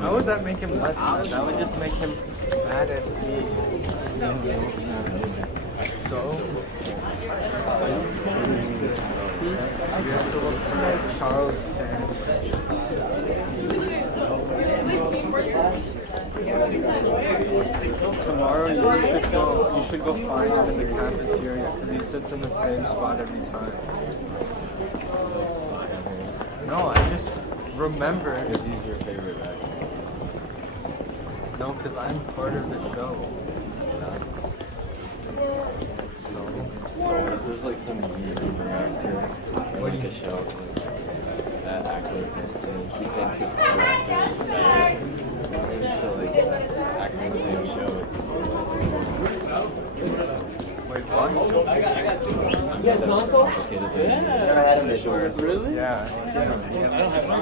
How would that make him less mad? That would just make him mad at me. So? We have to look for Charles Tomorrow you should go find him in the cafeteria because he sits in the same spot every time. No, I just remember. Because he's your favorite actor. No, because I'm part of the show. So if there's like some YouTuber actor or like a show, like that actor and he thinks his other actor is better. So like acting in the same show. Wait, what? You guys know so? Never had him before. Really? Yeah. I don't have one.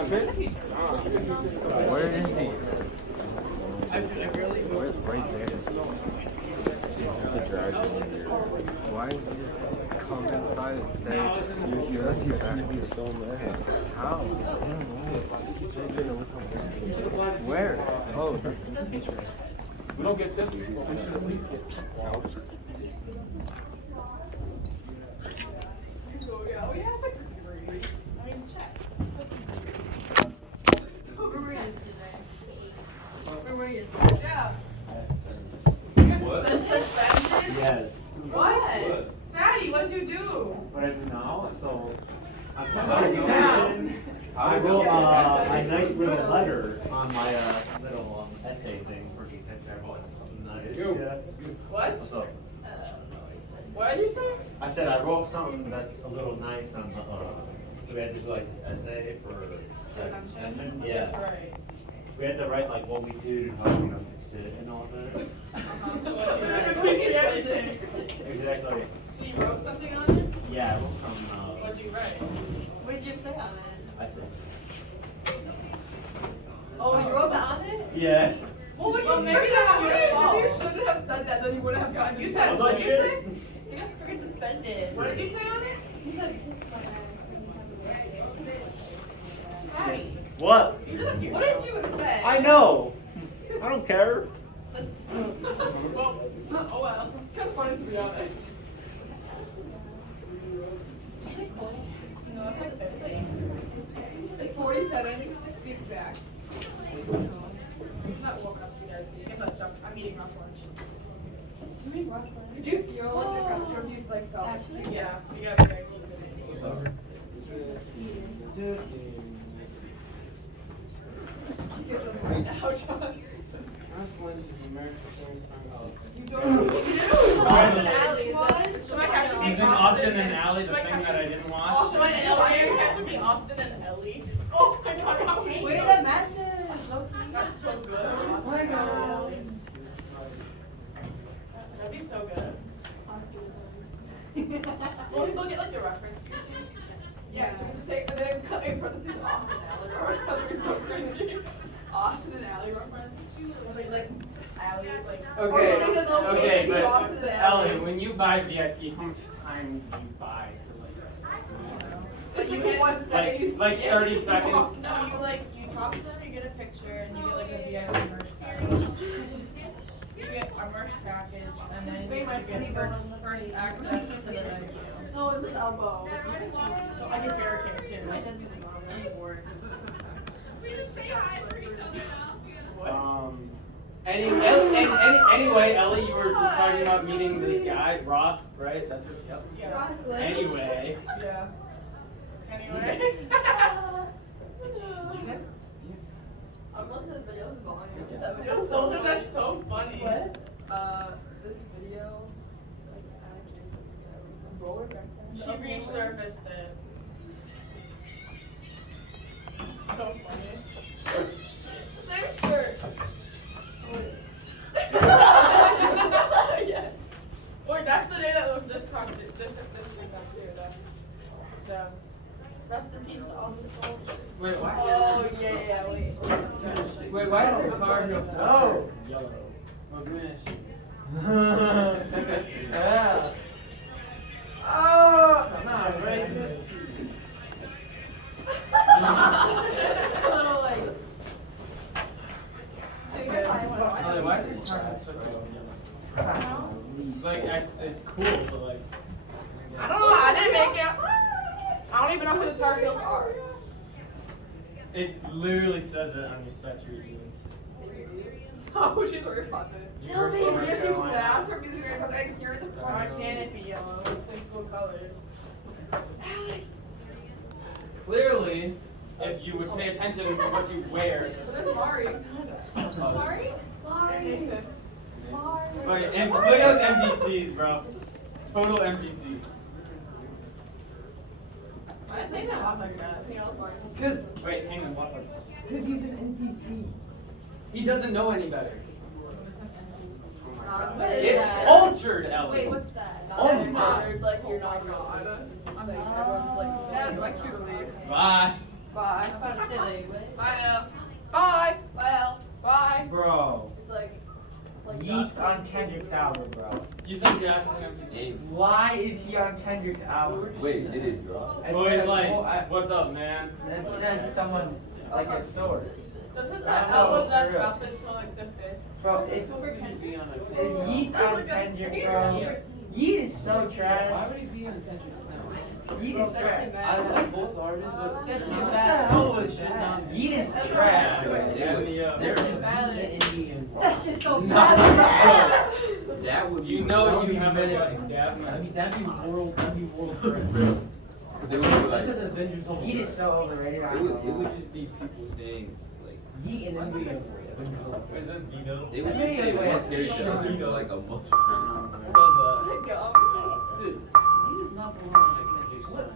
Where is he? Where's right there? The dragon. Why is he just come inside and say, you know, he's acting He's so mad. How? I don't know. He's right there with him. Where? Oh, that's the teacher. We don't get this. Yes. What? Fatty, what'd you do? What I do now, so I'm What did you do? I wrote a nice little letter on my little essay thing for detective. I wrote something nice. Yeah. What? What's up? What did you say? I said I wrote something that's a little nice on the so we had to do like this essay for extension. Yeah. That's right. We had to write like what we did and how we're gonna fix it and all this. So what did you everything? Exactly. So you wrote something on it? Yeah, I wrote some What'd you write? What did you say on it? I said Oh, you wrote that on it? yeah. Well, maybe that's your fault. Maybe you shouldn't have said that, then you wouldn't have gotten. You said what did you say? He got pretty suspended. What did you say on it? He said kiss my Fatty. What? What did you expect? I know. I don't care. Well, oh well. Kind of funny to be honest. No, it's 47 feet exact. It's not woke up, you guys. I'm not jumping. I'm eating Ross lunch. You mean Ross lunch? Did you feel like your temperature if you like felt? Actually? Yeah, you gotta be very close to it. Get them right now, John. You don't know. Austin Alley, is that? So I have to be Isn't Austin and and- Alley the so I thing have that to- I didn't watch? Also, my elevator has to be Austin and Ellie. Oh my god, how many? Wait, that matches. That's so good. Oh my god. That'd be so good. Well, people get like the reference. Yeah, so just say, and then cut in parentheses Austin and Alley. That'd be so cringy. Austin and Alley reference. Like Alley, like. Okay, or like the okay, location, Austin but and Alley. Ellie, when you buy VIP, how much time do you buy for Like you get 1 second. you like skip. 30 seconds? No, you talk to them, you get a picture, and you get like a VIP merch package. You get a merch package, and then you get first access to the venue. No, it's his elbow. So I get barricade too. Anyway, Ellie, you were talking about meeting this guy, Ross, right? That's it. Yep. Yeah. Anyway. Yeah. Anyways. I'm listening to videos volume. That video's so good, that's so funny. What? This video, she resurfaced it. So funny. Same shirt. Yes. Or that's the day that was this concert. This week that's here. The rest in peace to all the souls. Wait, why? Oh yeah, wait. Wait, why does your car go so yellow? Oh, gosh. Yeah. Oh, no, right. A little like. cool, but like. I don't know. I didn't make it. I don't even know who the Tar Heels are. It literally says it on your statue. Oh, she's so responsive. Sylvie! Yeah, she laughs her music because I can hear it in the front. Why can't it be yellow? It's like school colors. Alex. Clearly, if you would pay attention to what you wear. But there's Mari. Mari? Mari. Wait, and look at those NPCs, bro. Total NPCs. Why did I say that? Walk like that. I think I was Mari. Cause wait, hang on, what? Cause he's an NPC. He doesn't know any better. What is Get that? altered, Ellie. Wait, what's that? Oh That's my not. It's like you're not God. I'm like, everyone's like, that's like cute to leave. Bye. Bye. I was about to say, like, what? Bye, Elle. Bye. Bye, Elle. Bye. Bro. It's like Yeats on Kendrick's album, bro. You think Jack's an NPC? Hey, Why is he on Kendrick's album? wait, did it drop? I Boy, said, like, well, I- what's up, man? I said someone, like a source. This is I that don't know, was not for real. dropped until like the 5th. Bro, if Yeats on Kendrick, bro. Yeet is so trash. would he be on Kendrick now? Yeet is trash. I like both artists, but That shit what bad. the hell was that? Yeet is trash. And the, There's uh, a Indian. That shit's so No, bad. bro. That would You be know that you have would be a menacing. dab man. That'd be world record. They would be like, Yeet is so overrated. I it don't would know. just be people saying like, Yeet and Indian. Is it Vito? they would just say one character like a mushroom. Who was Like, Dude, he does not belong in Kendrick's song.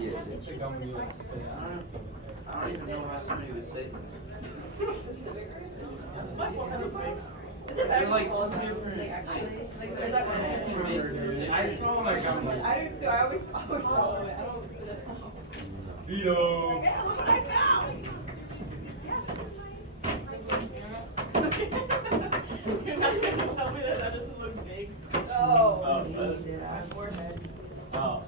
Yeah, that? It's the gum you like spit out. I don't even know how somebody would say that. Is it better They're like than two different. Like, actually, Like, is that one? I smell like gum. I do too. I always swallow it. I don't spit it out. Vito. Yeah, look what I found. You're not gonna tell me that that doesn't look big. Oh, No. but- My forehead. Oh.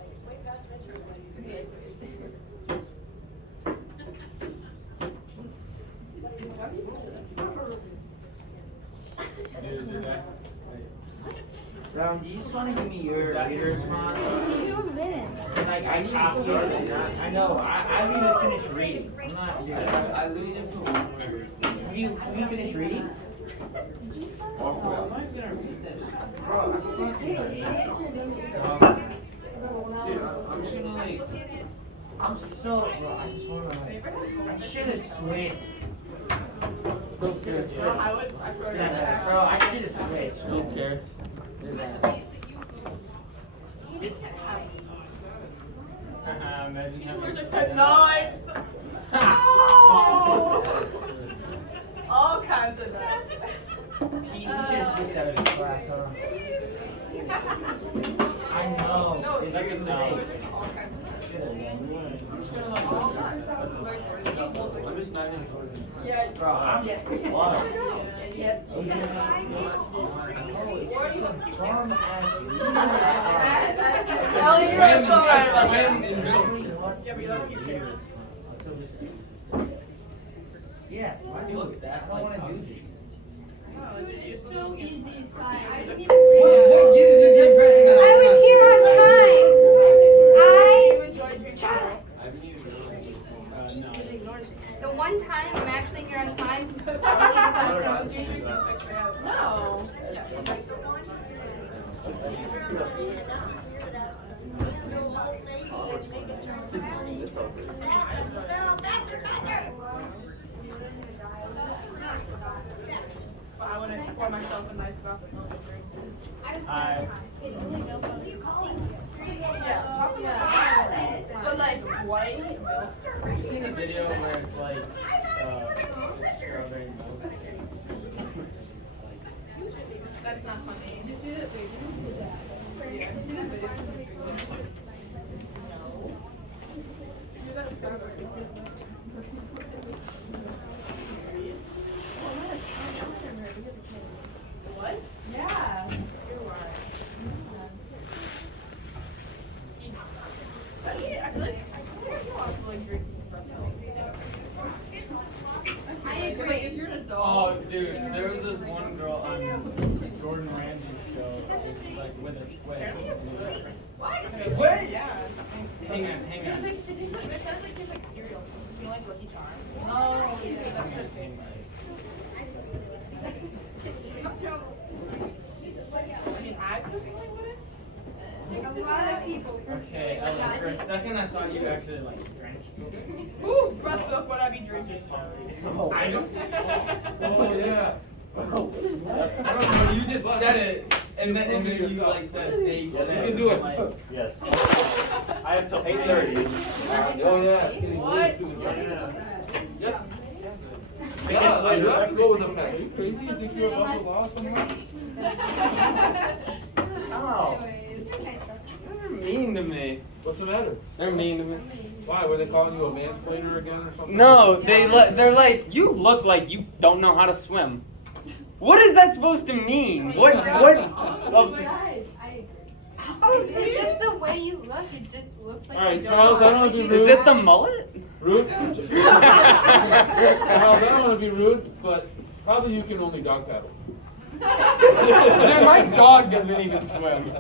Dude, did I? Ron, do you just want to give me your response? 2 minutes. Like, I copy it. I know. I need to finish reading. I'm not. I literally didn't put one word. Have you finished reading? Oh, well, I'm not gonna read that shit. Bro, Dude, I'm just gonna like. I'm so. Bro, I just want to. I should have switched. I would. I swear to God. Bro, I should have switched. Don't care. Do that. Imagine She's having allergic to to nuts. No. All kinds of nuts. He just out of his class, huh? I know. No, It's seriously, just like- allergic to all kinds of nuts. I'm just gonna like. All kinds of nuts. I'm just not gonna go to this. Yeah. Bro, I'm Yes. what? Yes. You Yes. just- Or you Bum ass. Ellie, you are so right about swim that. in middle school. Yeah, but you don't get paid. Yeah, why do you look at that? I don't want to do this. It's so easy, Sai. I didn't even What gives you the impression that I was here on time. You enjoy drinking. I've been here No. The one time I'm actually here on time, I was here No. But I wouldn't pour myself a nice glass of milk and drink. I. Yeah. But like white milk. You seen the video where it's like strawberry milk? That's not funny. Did you see the video? Yeah. Did you see the video? No. You got a strawberry. What? Yeah. You're right. I feel like I feel like drinking I agree. If you're an adult. Oh, dude, there was this one girl on Gordon Ramsay's show, like with a twist. What? Yeah. Hang on. It sounds like it's like cereal. You like Lucky Charms? Oh, yeah. That's her thing. I mean, I personally wouldn't. A lot of people. Okay, Ella, for a second I thought you actually like drank. Ooh, breast milk would I be drinking? I don't. Oh yeah. I don't know. You just said it, and then you like said they Yes, said. you can do it. Like, Yes. I have till 8:30. Oh yeah. It's getting What? late too. Yeah. Yeah, I have to go with the pack. Are you crazy? You think you're above the law somewhere? Ow. Anyways, okay, They're mean to me. What's the matter? They're mean to me. Why? Were they calling you a mansplainer again or something? No, they're like, you look like you don't know how to swim. What is that supposed to mean? What? Oh, guys, I agree. It's just the way you look. It just looks like. All right, you Charles, I don't know want to you be Is rude. it the mullet? Rude? Charles, I don't want to be rude, but probably you can only dog paddle. Dude, my dog doesn't even swim.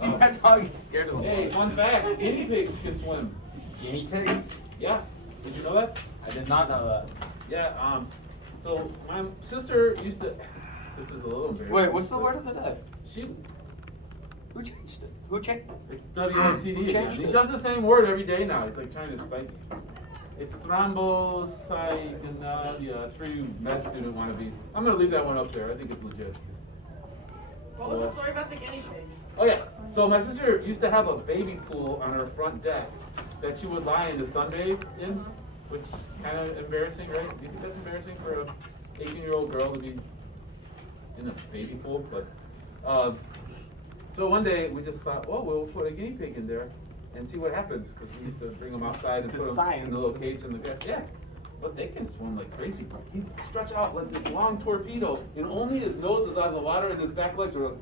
My dog is scared of the Hey, water. fun fact, guinea pigs can swim. Guinea pigs? Yeah. Did you know that? I did not know that. Yeah, so my sister used to, this is a little embarrassing. Wait, what's the word of the day? She, Who changed it? Who changed it? it's WOTD Who again. changed He it? does the same word every day now. He's like trying to spike me. It's thrombocythemia. It's for you med student wannabe. I'm gonna leave that one up there. I think it's legit. What was the story about the guinea pig? Oh yeah. So my sister used to have a baby pool on her front deck that she would lie in the sunbathe in, which kind of embarrassing, right? Do you think that's embarrassing for a 18-year-old girl to be in a baby pool? But so one day we just thought, oh, we'll put a guinea pig in there and see what happens, because we used to bring them outside and It's put them in science. a little cage in the grass. Yeah. But they can swim like crazy. He'd stretch out like this long torpedo, and only his nose was out of the water, and his back legs were like,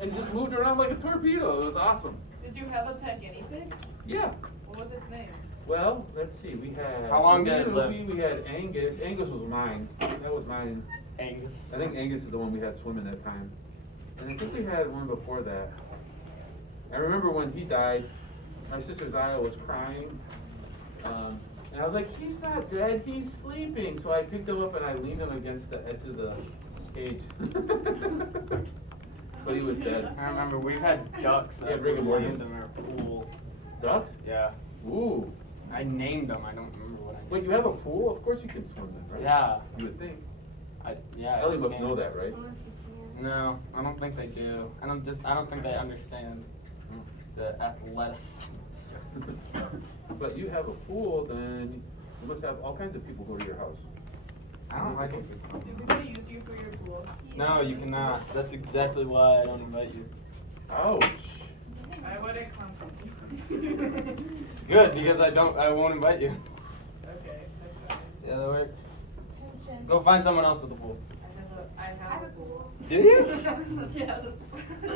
and just moved around like a torpedo. It was awesome. Did you have a pet guinea pig? Yeah. What was its name? Well, let's see. We had. How long did it Opie, live? We had Angus. Angus was mine. That was mine. Angus. I think Angus is the one we had swimming that time. And I think we had one before that. I remember when he died, my sister Zaya was crying. And I was like, he's not dead, he's sleeping. So I picked him up and I leaned him against the edge of the cage. But he was dead. I remember we've had ducks that Yeah, bring 'em lived on. in our pool. Ducks? Yeah. Ooh. I named them. I don't remember what I named. Wait, you have a pool? Of course you can swim then, right? Yeah. You would think. Yeah. Ellie I must can. know that, right? unless you can. No, I don't think they do. I don't think they understand the athletics. But you have a pool, then you must have all kinds of people go to your house. I don't like it. Do people use you for your pool? No, you cannot. That's exactly why I don't invite you. Ouch. I wouldn't come from Good, because I won't invite you. Okay. See how that works? Attention. Go find someone else with a pool. I I have have a a pool. pool. Do you? Yeah.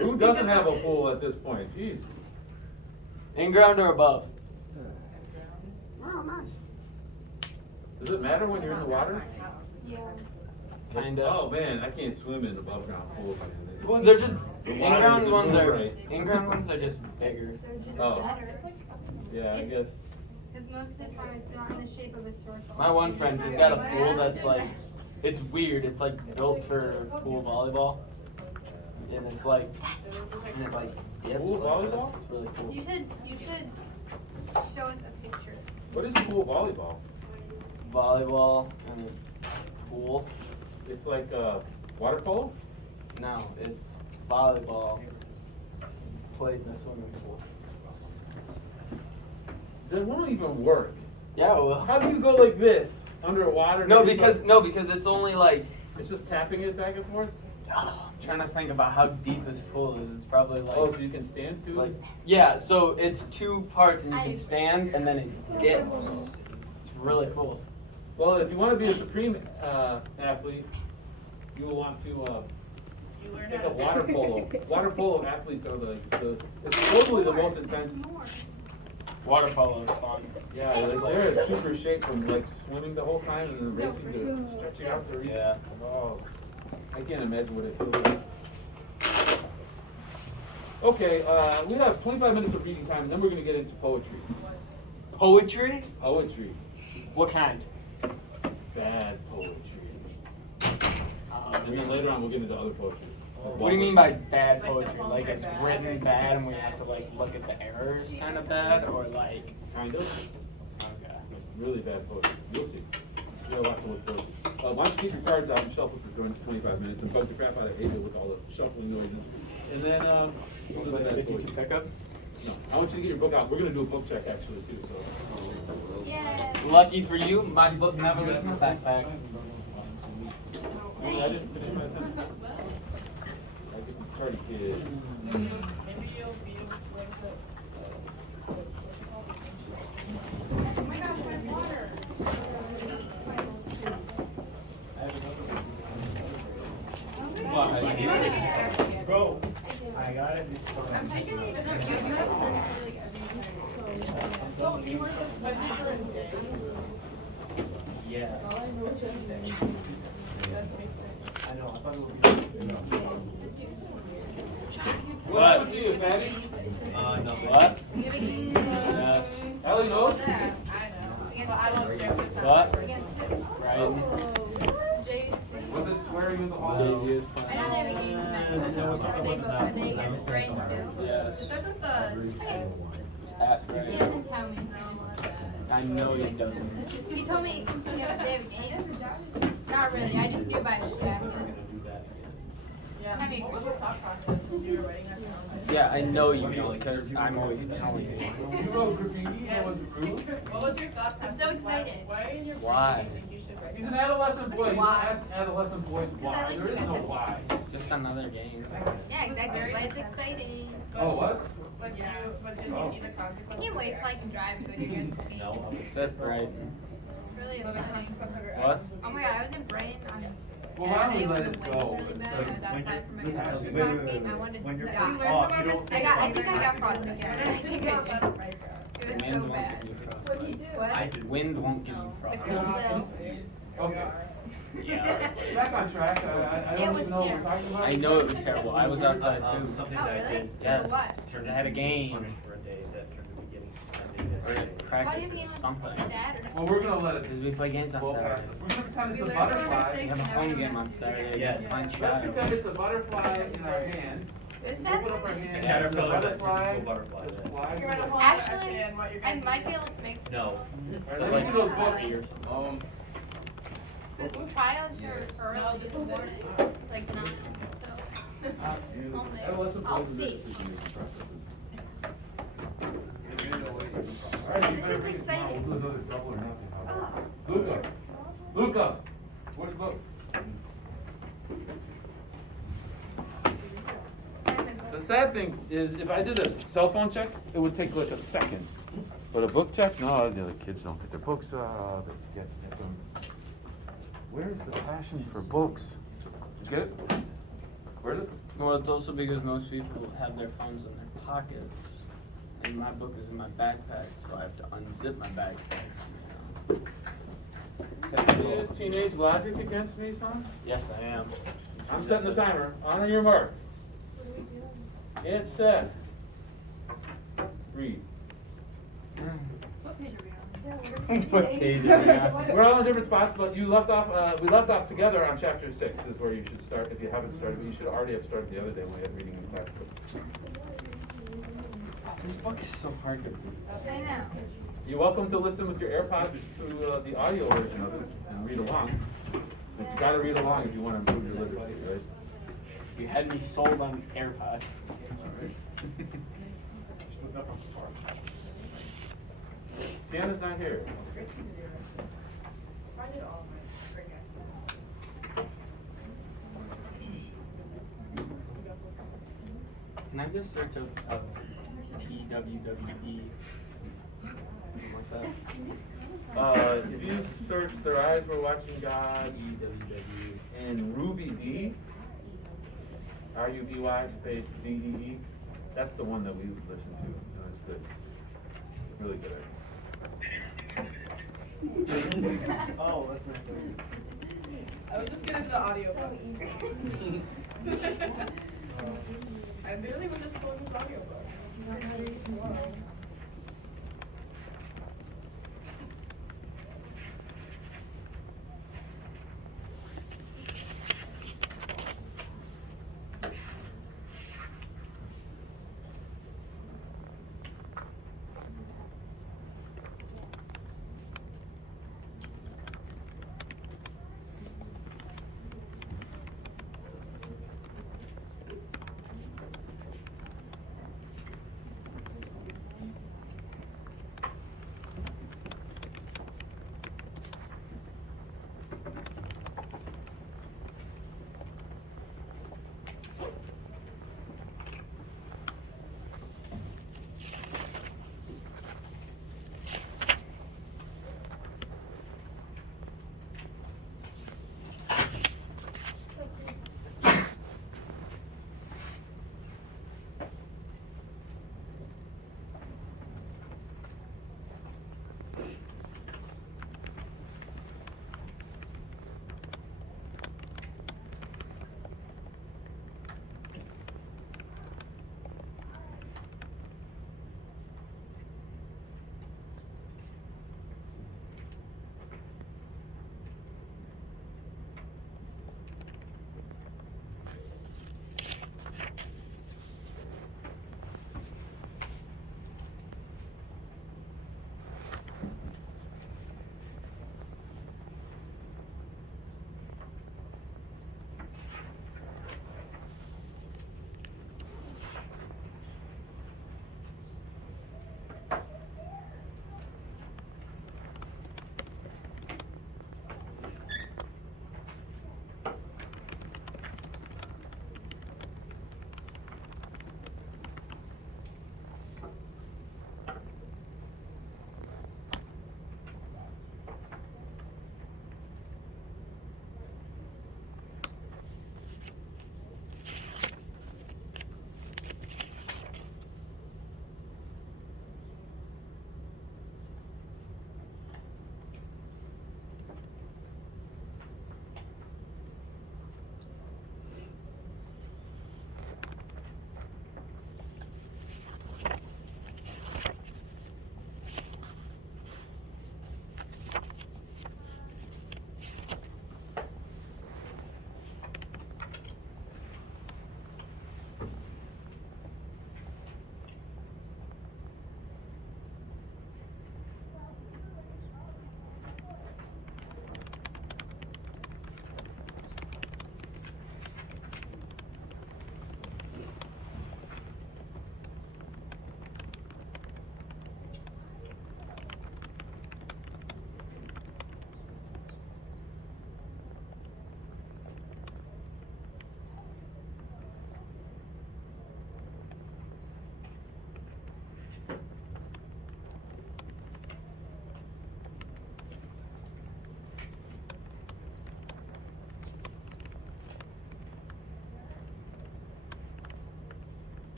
Who doesn't have a pool at this point? Jeez. In ground or above? Oh, nice. Does it matter when you're in the water? Yeah. Kinda. Oh man, I can't swim in above ground pools. Well, they're just The in water ground doesn't ones move are right. in ground ones are just bigger. They're just Oh. better. Yeah, I It's- guess. Because most of the time it's not in the shape of a circle. My one It's friend, just he's like got a pool that's like, it's weird. It's like built for pool volleyball, and it's like, and it like dips. Pool like volleyball? this. It's really cool. You should show us a picture. What is pool volleyball? Volleyball and a pool. It's like water polo? No, it's volleyball played in a swimming pool. That won't even work. Yeah, well. How do you go like this underwater? No, because it's only like. it's just tapping it back and forth. I'm trying to think about how deep this pool is. It's probably like. Oh, so you can stand too. Like, yeah, so it's two parts and you I can agree. stand and then it dips. It's really cool. Well, if you want to be a supreme athlete, you will want to You learn take how up to- water polo. Water polo athletes are it's globally the most intense. Water polo is fun. Yeah, like they're in super shape from like swimming the whole time and then racing to stretching out their reach. Yeah. Oh. I can't imagine what it feels like. Okay, we have 25 minutes of reading time, and then we're gonna get into poetry. Poetry? Poetry. What kind? Bad poetry. And then later on, we'll get into other poetry. What do you mean by bad poetry? Like it's written bad and we have to like look at the errors kind of bad, or like? Kind of. Okay. Really bad poetry. You'll see. We got a lot to look forward to. Why don't you keep your cards out and shuffle for 25 minutes and bug the crap out of Hazel with all the shuffling noises. And then, we'll do the bad poetry. Pickup? No, I want you to get your book out. We're gonna do a book check actually too, so. Yeah. Lucky for you, my book never left my backpack. I didn't finish my pen. I get the party kids. Maybe you'll be like Oh my gosh, my water. Bro, I got it. I'm taking it. So you were suspended for a day? Yeah. All I know is just day. That makes sense. I know, I thought it was. What happened to you, Fatty? No. What? You have a game Yes. Ellie knows? I know. But I don't share with them. What? against Right. JC. Was it swearing in the hall? I know they have a game tonight. Are they against Brain too? Yes. It starts with the. Ask He right. doesn't tell me. I know he doesn't. He told me they have a game. Not really. I just knew by Shaq. Yeah. Have you- What was your thought process when you were writing that down? Yeah, I know you don't because I'm always telling you. You wrote graffiti that was rude? What was your thought process? so excited. Why in your Why? brain do you think you should write He's that? an adolescent boy. You don't Why? ask adolescent boys I why. like There is doing no it. why. Just another game. Yeah, exactly. It's exciting. Oh, what? But did you see the consequences? I can't wait till I can drive and go to your guys' meeting. No. That's right. It's really exciting. What? Oh my god, I was in Brain on Well, why don't we Saturday when let the it wind go? was really bad. I was outside for my Listen, first wait, lacrosse wait, game. I wait. wanted When to you're die. off, you don't. I think I got frostbite. I think I did. It was so Wind won't bad. give you frostbite. What? I did. Wind won't give you The frostbite. cold will. Okay. Yeah. Back on track. I It don't was even know what we're terrible. talking about. I know it was terrible. I was outside too. Something Oh, that I really? did. Yes. For what? Turned I had a into game. punished for a day that turned into getting suspended Or yesterday. Why do practice you or think it was something. Saturday? Well, we're gonna let it. Because we play games on Well, Saturday. we're gonna pretend it's a We learned from our butterfly. We have a home game on Saturday Yes. against Pine Let's Shadow. pretend it's a butterfly in our hand. This Open up our Saturday? hand. A caterpillar that Butterfly. turns into a butterfly. Just fly. You're gonna hold Actually, essay and what you're I gonna might do. be able to make No. Alright, So let me like do those 40 books. or something. This trials are early in the morning, like 9, so. Adolescent I'll boys are see. decision-making processes. Alright, you This better is read. Come on, exciting. we'll do another double or nothing. How about it? Luca, Luca, where's the book? The sad thing is, if I did a cell phone check, it would take like a second. But a book check, no, the kids don't get their books, get them. Where's the passion for books? Did you get it? Where is it? Well, it's also because most people have their phones in their pockets, and my book is in my backpack, so I have to unzip my backpack. Can you use teenage logic against me, son? Yes, I am. I'm setting the timer. On your mark. It's set. Read. What page are we on? What page are we on? We're all in different spots, but you left off. We left off together on chapter 6. Is where you should start. If you haven't started, but you should already have started the other day when we had reading in class. This book is so hard to read. I know. You're welcome to listen with your AirPods through the audio version of it and read along. But you got to read along if you want to improve your literacy, right? You had me sold on AirPods. Sienna's not here. Find it all, Mike. Can I just search of TWWE? Something like that. If you search Their Eyes Were Watching God TWWE. and Ruby D, R-U-B-Y space D-E-E, that's the one that we listen to. No, it's good. Really good. Oh, that's nice. I was just getting the audio book. I literally was just pulling this audio book.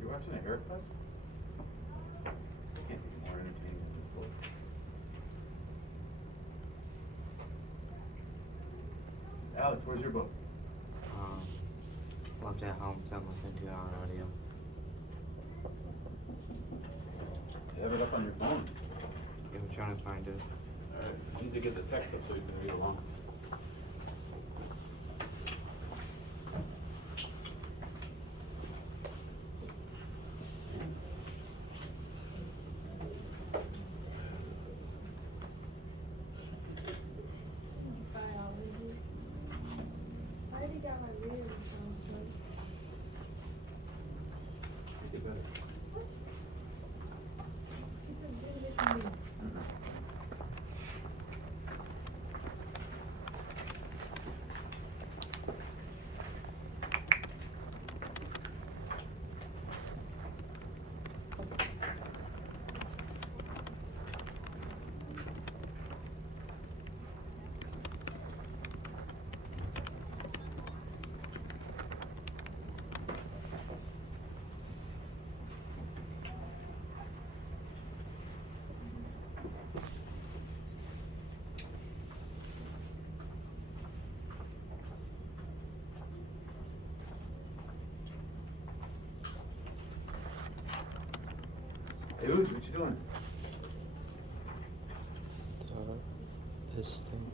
You watching a haircut? Can't be more entertaining than this book. Alex, where's your book? Left at home, so I'm listening to it on audio. You have it up on your phone. Yeah, I'm trying to find it. Alright, you need to get the text up so you can read along. Biology. I already got my reading counseling. Make it better. It's a bit of me. Dude, what you doing? This thing.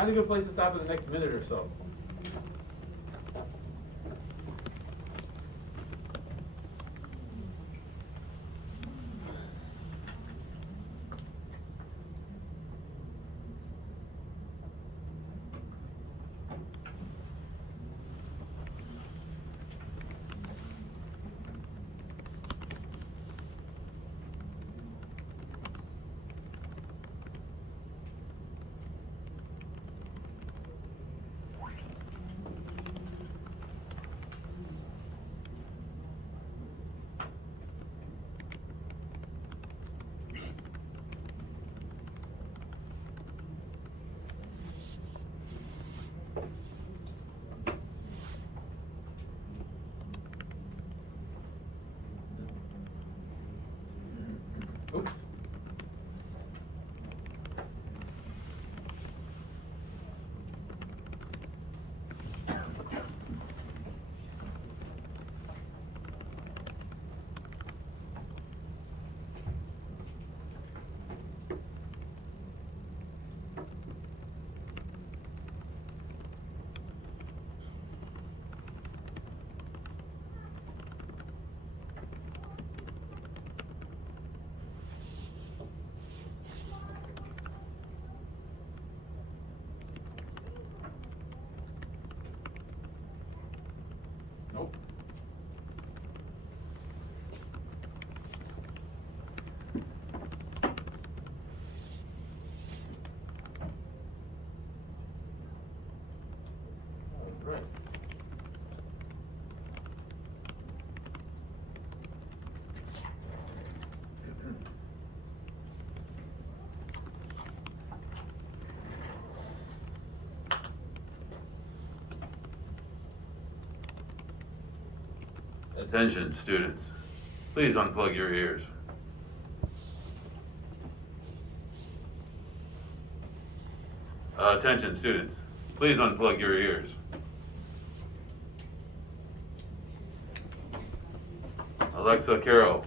Find a good place to stop in the next minute or so. Oops. Nope. All right. Attention, students. Please unplug your ears. Attention, students. Please unplug your ears. Alexa, Carol.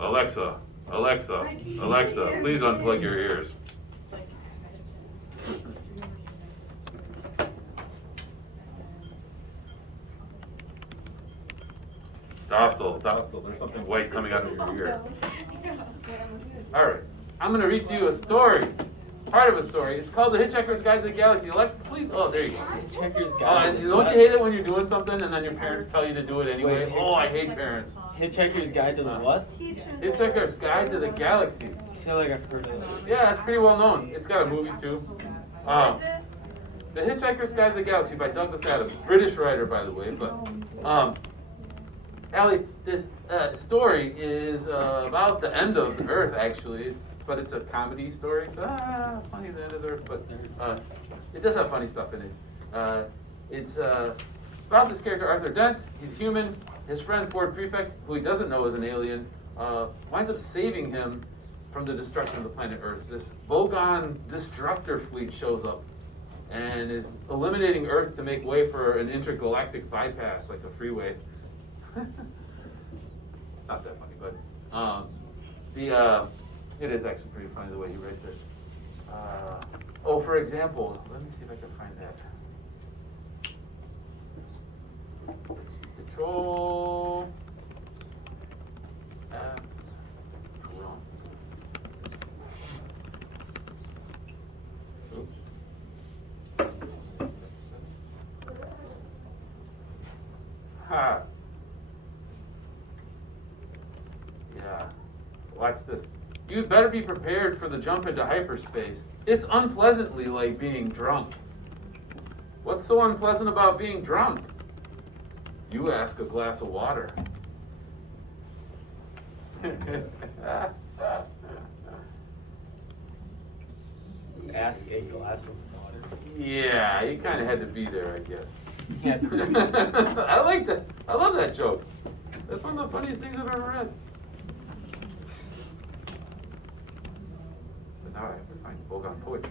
Alexa, Alexa, please unplug your ears. Dostal, there's something white coming out of your ear. All right, I'm going to read to you a story, part of a story. It's called The Hitchhiker's Guide to the Galaxy. Alexa, please, oh, there you go. Hitchhiker's Oh, Guide. and don't you hate it when you're doing something and then your parents tell you to do it anyway? Wait, Oh, I hate parents. Hitchhiker's Guide to the what? Hitchhiker's Guide to the Galaxy. I feel like I've heard of it. Yeah, it's pretty well known. It's got a movie too. What is it? The Hitchhiker's Guide to the Galaxy by Douglas Adams, British writer, by the way. But, Allie, this story is about the end of Earth, actually. But it's a comedy story. Funny the end of Earth, but it does have funny stuff in it. It's about this character, Arthur Dent. He's human. His friend Ford Prefect, who he doesn't know is an alien, winds up saving him from the destruction of the planet Earth. This Vogon destructor fleet shows up and is eliminating Earth to make way for an intergalactic bypass, like a freeway. Not that funny, but it is actually pretty funny the way he writes it. For example, let me see if I can find that. Control. Wrong. Oops. Ha. Yeah. Watch this. You'd better be prepared for the jump into hyperspace. It's unpleasantly like being drunk. What's so unpleasant about being drunk? You ask a glass of water. Ask a glass of water. Yeah, you kind of had to be there, I guess. Yeah. I like that. I love that joke. That's one of the funniest things I've ever read. But now I have to find Vogon poetry.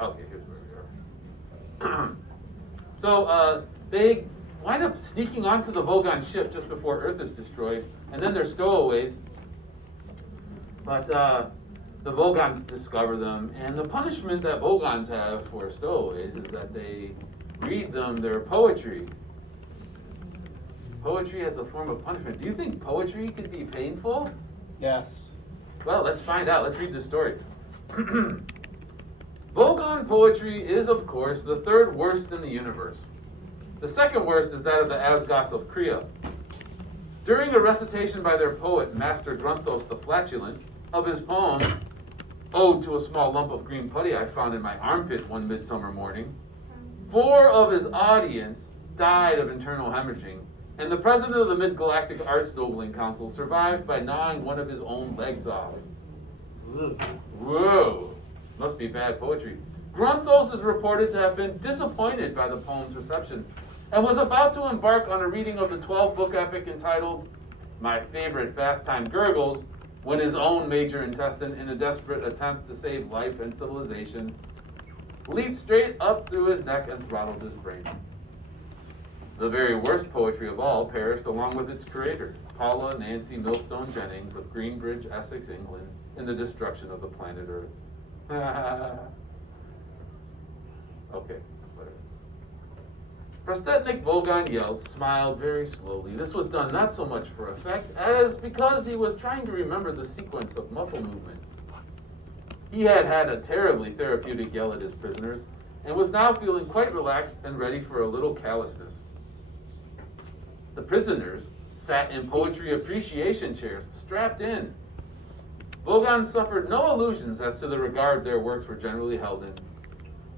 Okay, here's where we are. So they wind up sneaking onto the Vogon ship just before Earth is destroyed, and then they're stowaways. But The Vogons discover them, and the punishment that Vogons have for stowaways is that they read them their poetry. Poetry as a form of punishment. Do you think poetry could be painful? Yes. Well, let's find out. Let's read the story. Vogon poetry is, of course, the third worst in the universe. The second worst is that of the Asgoth of Krea. During a recitation by their poet, Master Grunthos the Flatulent, of his poem, Ode to a Small Lump of Green Putty I Found in My Armpit One Midsummer Morning, 4 of his audience died of internal hemorrhaging, and the president of the Mid-Galactic Arts Nobling Council survived by gnawing one of his own legs off. Whoa, must be bad poetry. Grunthos is reported to have been disappointed by the poem's reception and was about to embark on a reading of the 12-book epic entitled My Favorite Bath Time Gurgles when his own major intestine, in a desperate attempt to save life and civilization, leaped straight up through his neck and throttled his brain. The very worst poetry of all perished along with its creator, Paula Nancy Millstone Jennings of Greenbridge, Essex, England, in the destruction of the planet Earth. Okay, whatever. Prostetnik Vogon yelled, smiled very slowly. This was done not so much for effect as because he was trying to remember the sequence of muscle movements. He had had a terribly therapeutic yell at his prisoners and was now feeling quite relaxed and ready for a little callousness. The prisoners sat in poetry appreciation chairs, strapped in. Vogon suffered no illusions as to the regard their works were generally held in.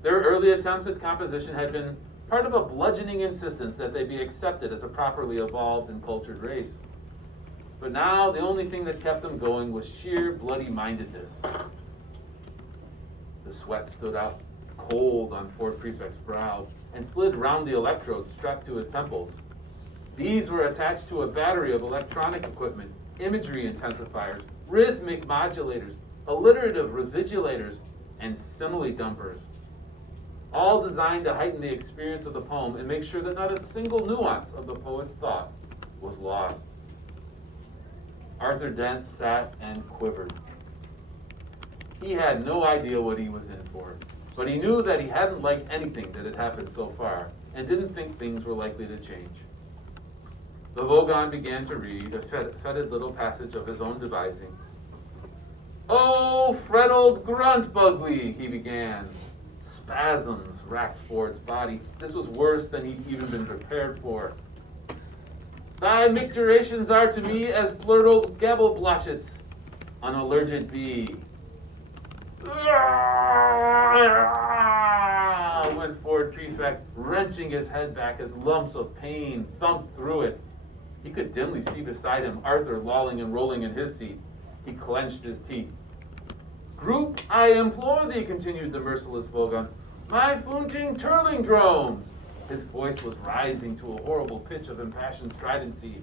Their early attempts at composition had been part of a bludgeoning insistence that they be accepted as a properly evolved and cultured race. But now the only thing that kept them going was sheer bloody-mindedness. The sweat stood out cold on Ford Prefect's brow and slid round the electrodes strapped to his temples. These were attached to a battery of electronic equipment, imagery intensifiers, rhythmic modulators, alliterative residulators, and simile dumpers, all designed to heighten the experience of the poem and make sure that not a single nuance of the poet's thought was lost. Arthur Dent sat and quivered. He had no idea what he was in for, but he knew that he hadn't liked anything that had happened so far and didn't think things were likely to change. The Vogon began to read a fetid little passage of his own devising. "Oh, fret old Gruntbugly," he began. Spasms racked Ford's body. This was worse than he'd even been prepared for. "Thy micturations are to me as blurtled gabble-blotchets on a lurgid bee." Went Ford Prefect, wrenching his head back as lumps of pain thumped through it. He could dimly see beside him Arthur lolling and rolling in his seat. He clenched his teeth. "Group, I implore thee," continued the merciless Vogon, "my foonting turling drones." His voice was rising to a horrible pitch of impassioned stridency.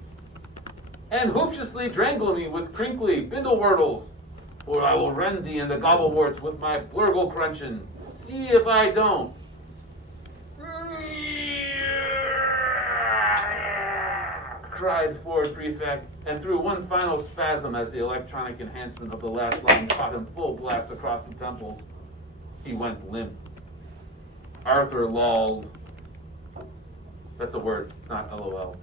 "And hooptiously drangle me with crinkly bindlewordles, or I will rend thee in the gobbleworts with my blurgle crunchin'. See if I don't." Cried Ford Prefect, and threw one final spasm as the electronic enhancement of the last line caught him full blast across the temples. He went limp. Arthur lolled. That's a word, it's not LOL.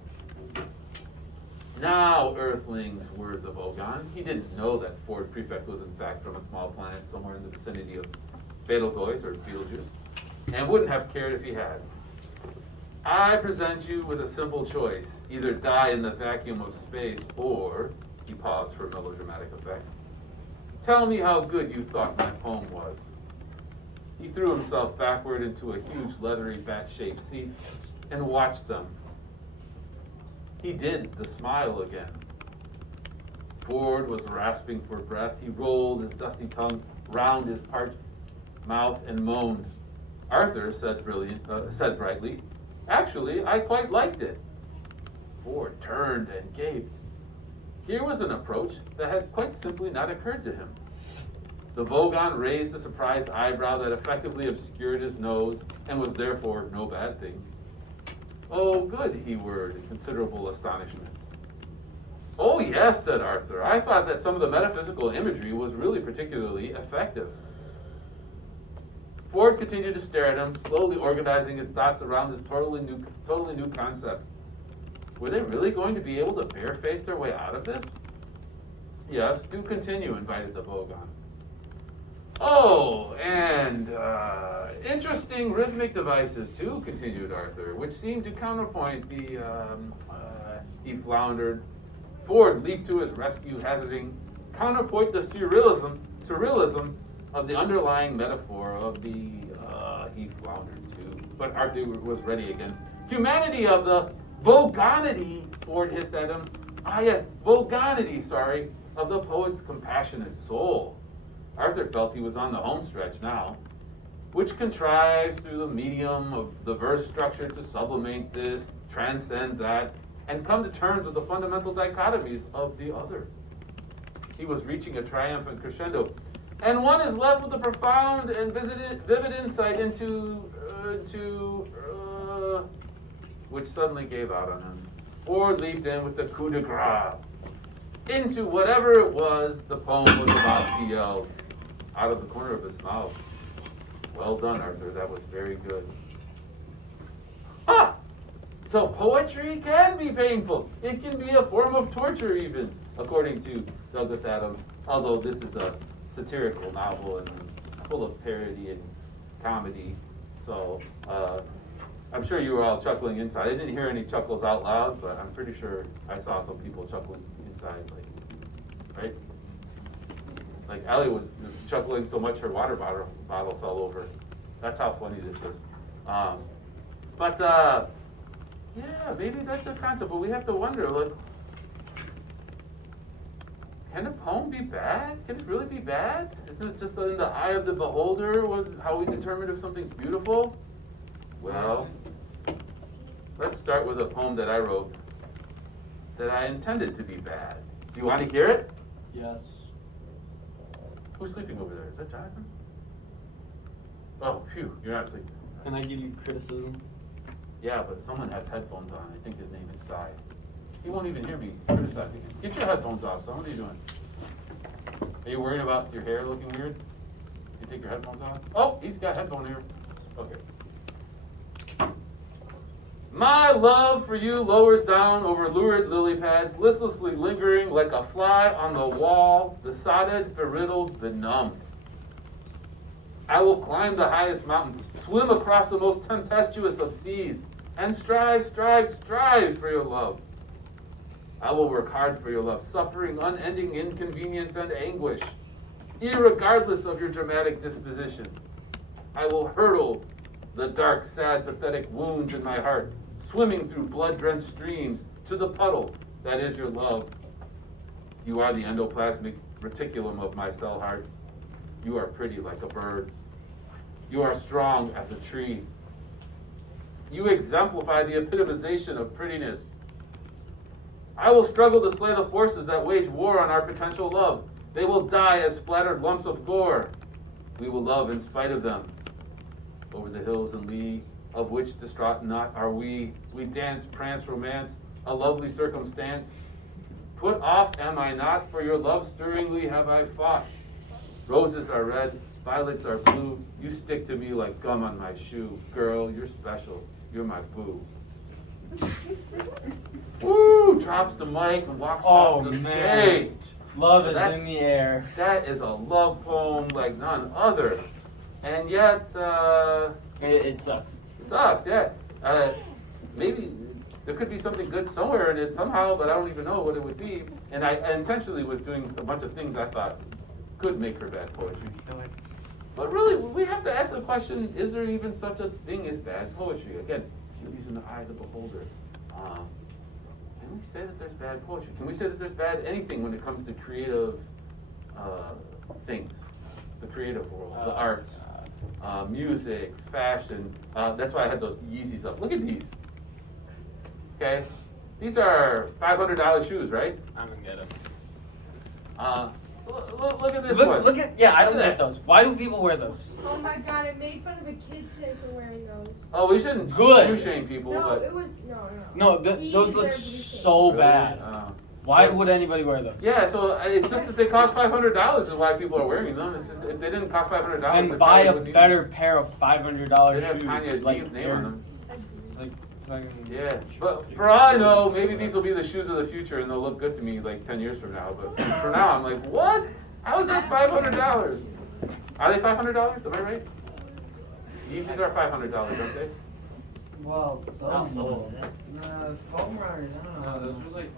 "Now, Earthlings," whirred the Vogon. He didn't know that Ford Prefect was in fact from a small planet somewhere in the vicinity of Betelgeuse or Betelgeuse, and wouldn't have cared if he had. "I present you with a simple choice. Either die in the vacuum of space, or," he paused for melodramatic effect, "tell me how good you thought my poem was." He threw himself backward into a huge leathery bat-shaped seat and watched them. He did the smile again. Ford was rasping for breath. He rolled his dusty tongue round his parched mouth and moaned. Arthur said brightly, "Actually, I quite liked it." Ford turned and gaped. Here was an approach that had quite simply not occurred to him. The Vogon raised a surprised eyebrow that effectively obscured his nose and was therefore no bad thing. "Oh, good," he whirred in considerable astonishment. Oh yes, said Arthur. I thought that some of the metaphysical imagery was really particularly effective. Ford continued to stare at him, slowly organizing his thoughts around this totally new concept. Were they really going to be able to bareface their way out of this? Yes, do continue, invited the Vogon. Oh, and interesting rhythmic devices too, continued Arthur, which seemed to counterpoint the, he floundered. Ford leaped to his rescue, hazarding, counterpoint the surrealism of the underlying metaphor of the, he floundered too. But Arthur was ready again. Humanity of the Vogonity, Ford hissed at him. Ah yes, Vogonity, sorry, of the poet's compassionate soul. Arthur felt he was on the home stretch now, which contrives through the medium of the verse structure to sublimate this, transcend that, and come to terms with the fundamental dichotomies of the other. He was reaching a triumphant crescendo, and one is left with a profound and vivid insight into which suddenly gave out on him. Ford leaped in with the coup de grace into whatever it was the poem was about, he yelled out of the corner of his mouth. Well done, Arthur, that was very good. Ah! So poetry can be painful. It can be a form of torture even, according to Douglas Adams, although this is a satirical novel and full of parody and comedy. So I'm sure you were all chuckling inside. I didn't hear any chuckles out loud, but I'm pretty sure I saw some people chuckling inside, right? Like Ellie was chuckling so much her water bottle fell over. That's how funny this is. Yeah, maybe that's a concept, but we have to wonder, like, can a poem be bad? Can it really be bad? Isn't it just in the eye of the beholder how we determine if something's beautiful? Well, let's start with a poem that I wrote that I intended to be bad. Do you want to hear it? Yes. Who's sleeping over there? Is that Jonathan? Oh, phew, you're not sleeping. Can I give you criticism? Yeah, but someone has headphones on. I think his name is Sai. He won't even hear me criticizing him. Get your headphones off, son. What are you doing? Are you worried about your hair looking weird? You take your headphones off? Oh, he's got headphone here. Okay. My love for you lowers down over lurid lily pads, listlessly lingering like a fly on the wall, besotted, beriddled, benumbed. I will climb the highest mountain, swim across the most tempestuous of seas, and strive for your love. I will work hard for your love, suffering unending inconvenience and anguish, irregardless of your dramatic disposition. I will hurdle the dark, sad, pathetic wounds in my heart, swimming through blood-drenched streams to the puddle that is your love. You are the endoplasmic reticulum of my cell heart. You are pretty like a bird. You are strong as a tree. You exemplify the epitomization of prettiness. I will struggle to slay the forces that wage war on our potential love. They will die as splattered lumps of gore. We will love in spite of them. Over the hills and lea, of which distraught not are we. We dance, prance, romance, a lovely circumstance. Put off am I not, for your love stirringly have I fought. Roses are red, violets are blue. You stick to me like gum on my shoe. Girl, you're special. You're my boo. Woo! Drops the mic and walks off the stage. Love is That- in the air. That is a love poem like none other. And yet, It sucks. it sucks, yeah. Maybe there could be something good somewhere in it somehow, but I don't even know what it would be. And I intentionally was doing a bunch of things I thought could make her bad poetry. But really, we have to ask the question, is there even such a thing as bad poetry? Again, beauty's in the eye of the beholder. Can we say that there's bad poetry? Can we say that there's bad anything when it comes to creative things? The creative world, the arts, music, fashion. That's why I had those Yeezys up. Look at these. Okay? These are $500 shoes, right? I'm gonna get them. Look at this one. Look at, yeah, I don't Look at get those. Why do people wear those? Oh my god, I made fun of a kid today for wearing those. Oh, we shouldn't Good. shoe shame people, No, but it was, no. No, He those look deserves to be so Really? bad. Why would anybody wear those? Yeah, so it's just that they cost $500 is why people are wearing them. It's just, if they didn't cost $500, And they buy probably a wouldn't need better them. pair of $500 They'd have shoes. Kanye's like name on them. Like fucking. Yeah, but for all I know, maybe these will be the shoes of the future and they'll look good to me like 10 years from now. But for now, I'm like, what? How is that $500? Are they $500? Am I right? Yeezys are $500, aren't they? Well, Not full. foam runners, I don't know. No, those were like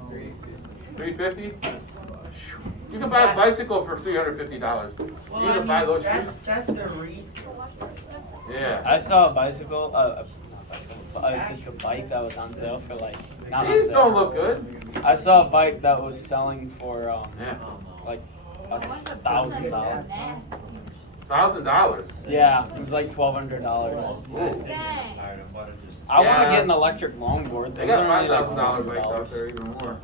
350? You can buy a bicycle for $350. You gonna buy those shoes? That's the reason. Yeah. I saw a bicycle, just a bike that was on sale for like, not on These sale. don't look good. I saw a bike that was selling for Yeah. like The ones that $1,000. are nasty. $1,000. Yeah, it was like $1,200. Ooh. Dang. I want Yeah. to get an electric longboard. They Those got are only like $5,000 bikes out $400. there, even more.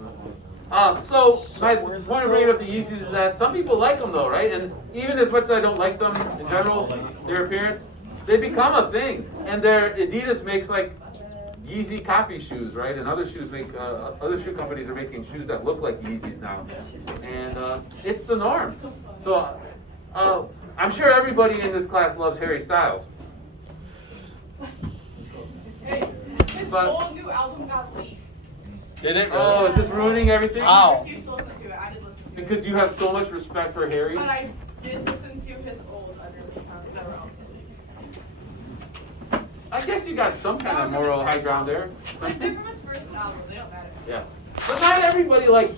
So my point of bringing up the Yeezys is that some people like them though, right? And even as much as I don't like them in general, their appearance, they become a thing. And Adidas makes like Yeezy copy shoes, right? And other shoes make other shoe companies are making shoes that look like Yeezys now, and it's the norm. So I'm sure everybody in this class loves Harry Styles. Hey, his But- whole new album got leaked. Did it? Oh, is this ruining everything? How? I refused to listen to it. I did listen to it. Because you have so much respect for Harry. But I did listen to his old unreleased songs that were also leaked. I guess you got some kind of moral high ground there. Like, they're from his first album. They don't matter. Yeah. But not everybody likes